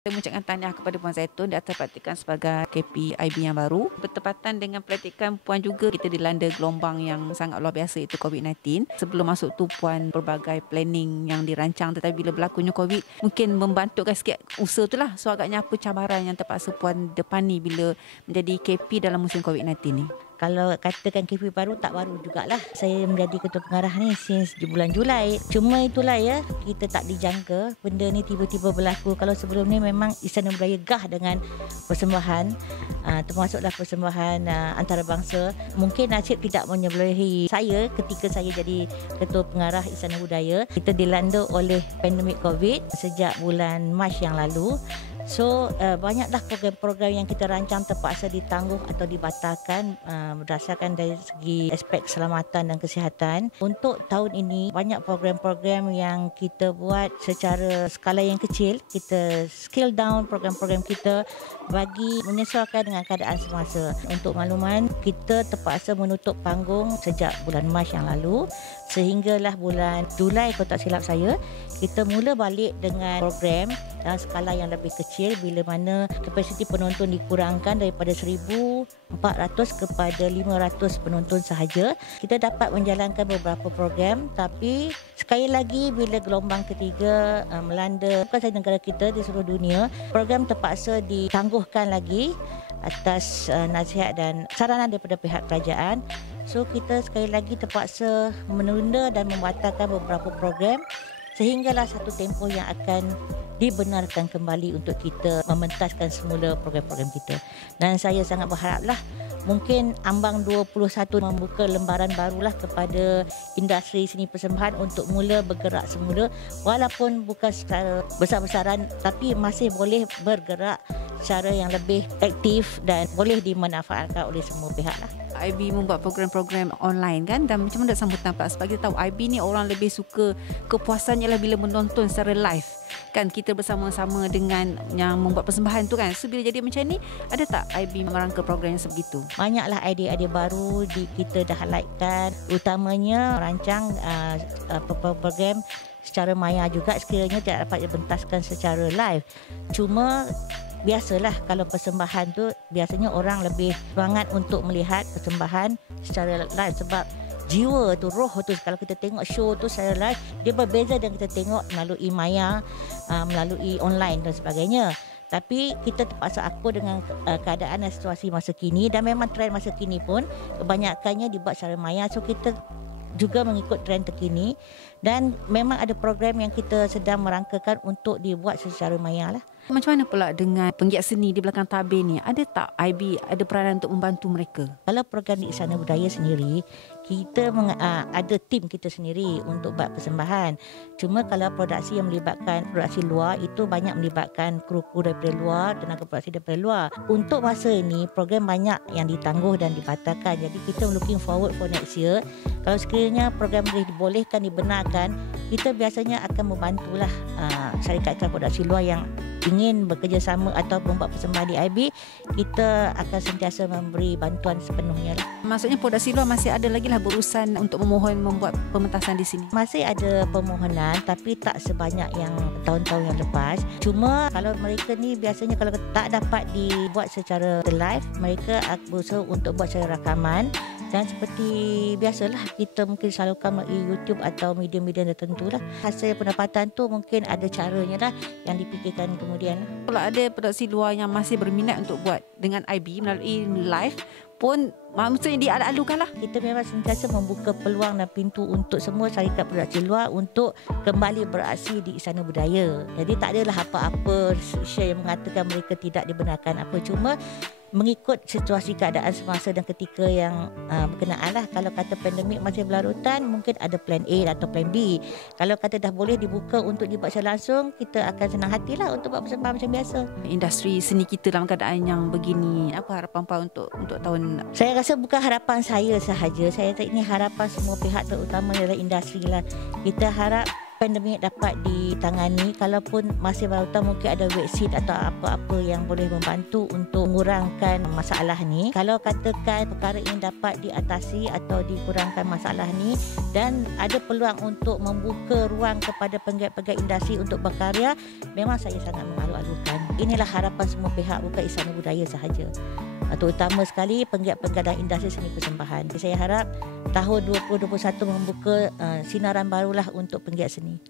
Saya mengucapkan tahniah kepada Puan Zaitun di atas pelantikan sebagai KPIB yang baru. Bertepatan dengan pelantikan Puan juga, kita dilanda gelombang yang sangat luar biasa, iaitu COVID-19. Sebelum masuk tu Puan berbagai planning yang dirancang, tetapi bila berlakunya COVID, mungkin membantukan sikit usaha tu lah. So agaknya apa cabaran yang terpaksa Puan depani bila menjadi KP dalam musim COVID-19 ni? Kalau katakan KP baru, tak baru jugalah. Saya menjadi ketua pengarah ni since di bulan Julai. Cuma itulah ya, kita tak dijangka benda ni tiba-tiba berlaku. Kalau sebelum ni memang Istana Budaya gah dengan persembahan, termasuklah persembahan antarabangsa. Mungkin nasib tidak menyebelahi saya ketika saya jadi ketua pengarah Istana Budaya. Kita dilanda oleh pandemik COVID sejak bulan Mac yang lalu. So banyaklah program-program yang kita rancang terpaksa ditangguh atau dibatalkan berdasarkan dari segi aspek keselamatan dan kesihatan. Untuk tahun ini banyak program-program yang kita buat secara skala yang kecil. Kita scale down program-program kita bagi menyesuaikan dengan keadaan semasa. Untuk makluman, kita terpaksa menutup panggung sejak bulan Mac yang lalu sehinggalah bulan Julai kalau tak silap saya, kita mula balik dengan program dalam skala yang lebih kecil bila mana kapasiti penonton dikurangkan daripada 1,400 kepada 500 penonton sahaja. Kita dapat menjalankan beberapa program, tapi sekali lagi bila gelombang ketiga melanda bukan sahaja negara kita, di seluruh dunia, program terpaksa ditangguhkan lagi atas nasihat dan saranan daripada pihak kerajaan. So kita sekali lagi terpaksa menunda dan membatalkan beberapa program sehinggalah satu tempoh yang akan dibenarkan kembali untuk kita mementaskan semula program-program kita. Dan saya sangat berharaplah mungkin ambang 21 membuka lembaran barulah kepada industri seni persembahan untuk mula bergerak semula, walaupun bukan secara besar-besaran tapi masih boleh bergerak secara yang lebih aktif dan boleh dimanfaatkan oleh semua pihak lah. IB membuat program-program online kan, dan macam mana sambutan Pak? Sebab kita tahu IB ni orang lebih suka kepuasannya lah bila menonton secara live kan, kita bersama-sama dengan yang membuat persembahan tu kan. So bila jadi macam ni, ada tak IB merangka program yang sebegitu? Banyaklah idea-idea baru kita dah highlightkan, utamanya merancang program secara maya juga sekiranya tidak dapat dibentaskan secara live. Cuma biasalah kalau persembahan tu biasanya orang lebih semangat untuk melihat persembahan secara live sebab jiwa tu, roh tu, kalau kita tengok show tu secara live, dia berbeza dengan kita tengok melalui maya, melalui online dan sebagainya. Tapi kita terpaksa akur dengan keadaan dan situasi masa kini, dan memang trend masa kini pun kebanyakannya dibuat secara maya. So kita juga mengikut trend terkini, dan memang ada program yang kita sedang merangkakan untuk dibuat secara maya lah. Macam mana pula dengan penggiat seni di belakang tabir ni? Ada tak IB ada peranan untuk membantu mereka? Kalau program di Istana Budaya sendiri, kita ada tim kita sendiri untuk buat persembahan. Cuma kalau produksi yang melibatkan produksi luar, itu banyak melibatkan kru-kru daripada luar, tenaga produksi daripada luar. Untuk masa ini, program banyak yang ditangguh dan dibatalkan. Jadi kita looking forward for next year. Kalau sekiranya program boleh dibolehkan, dibenarkan, kita biasanya akan membantulah syarikat produksi luar yang ingin bekerjasama atau membuat persembahan di IB. Kita akan sentiasa memberi bantuan sepenuhnya lah. Maksudnya produksi luar masih ada lagi lah berurusan untuk memohon membuat pementasan di sini? Masih ada permohonan tapi tak sebanyak yang tahun-tahun yang lepas. Cuma kalau mereka ni biasanya kalau tak dapat dibuat secara live, mereka berusaha untuk buat secara rakaman. Dan seperti biasalah, kita mungkin salurkan melalui YouTube atau media-media tertentu lah. Hasil pendapatan tu mungkin ada caranya lah yang dipikirkan kemudian. Kalau ada produksi luar yang masih berminat untuk buat dengan IB melalui live pun, maksudnya dialu-alukan lah. Kita memang sentiasa membuka peluang dan pintu untuk semua syarikat produksi luar untuk kembali beraksi di Istana Budaya. Jadi tak adalah apa-apa share yang mengatakan mereka tidak dibenarkan apa. Cuma mengikut situasi keadaan semasa dan ketika yang berkenaan lah. Kalau kata pandemik masih berlarutan, mungkin ada plan A atau plan B. Kalau kata dah boleh dibuka untuk dibuat secara langsung, kita akan senang hatilah untuk buat persembahan macam biasa. Industri seni kita dalam keadaan yang begini, apa harapan Pak untuk tahun? Saya rasa bukan harapan saya sahaja. Saya rasa ini harapan semua pihak, terutama dalam industri lah. Kita harap pandemik dapat ditangani. Kalaupun masih berlarutan, mungkin ada vaksin atau apa-apa yang boleh membantu untuk mengurangkan masalah ni. Kalau katakan perkara ini dapat diatasi atau dikurangkan masalah ni dan ada peluang untuk membuka ruang kepada penggiat-penggiat industri untuk berkarya, memang saya sangat mengalu-alukan. inilah harapan semua pihak, bukan Istana Budaya sahaja. Terutama sekali penggiat-penggiat dan industri seni persembahan. Saya harap tahun 2021 membuka sinaran barulah untuk penggiat seni.